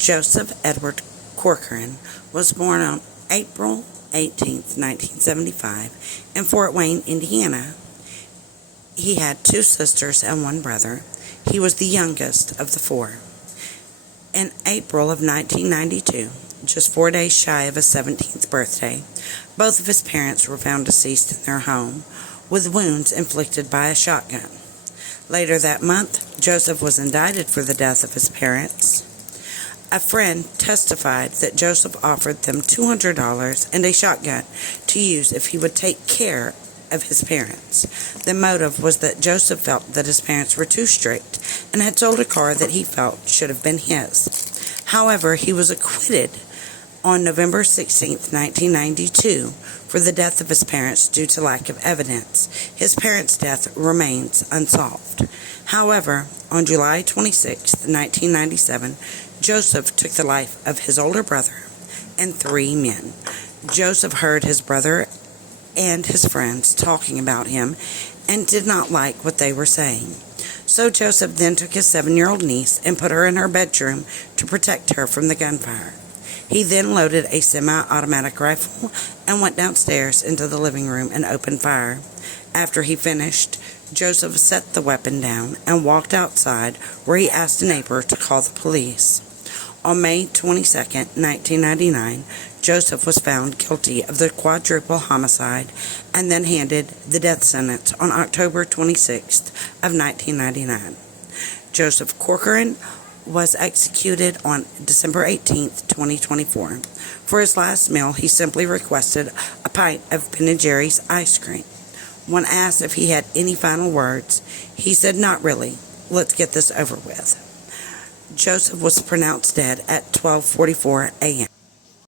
Joseph Edward Corcoran was born on April 18, 1975, in Fort Wayne, Indiana. He had two sisters and one brother. He was the youngest of the four. In April of 1992, just 4 days shy of his 17th birthday, both of his parents were found deceased in their home with wounds inflicted by a shotgun. Later that month, Joseph was indicted for the death of his parents. A friend testified that Joseph offered them $200 and a shotgun to use if he would take care of his parents. The motive was that Joseph felt that his parents were too strict and had sold a car that he felt should have been his. However, he was acquitted on November 16, 1992, for the death of his parents due to lack of evidence. His parents' death remains unsolved. However, on July 26, 1997, Joseph took the life of his older brother and three men. Joseph heard his brother and his friends talking about him and did not like what they were saying. So Joseph then took his 7-year-old niece and put her in her bedroom to protect her from the gunfire. He then loaded a semi-automatic rifle and went downstairs into the living room and opened fire. After he finished, Joseph set the weapon down and walked outside, where he asked a neighbor to call the police. On May 22, 1999, Joseph was found guilty of the quadruple homicide and then handed the death sentence on October 26 of 1999. Joseph Corcoran was executed on December 18, 2024. For his last meal, he simply requested a pint of Ben & Jerry's ice cream. When asked if he had any final words, he said, "Not really. Let's get this over with." Joseph was pronounced dead at 12:44 a.m.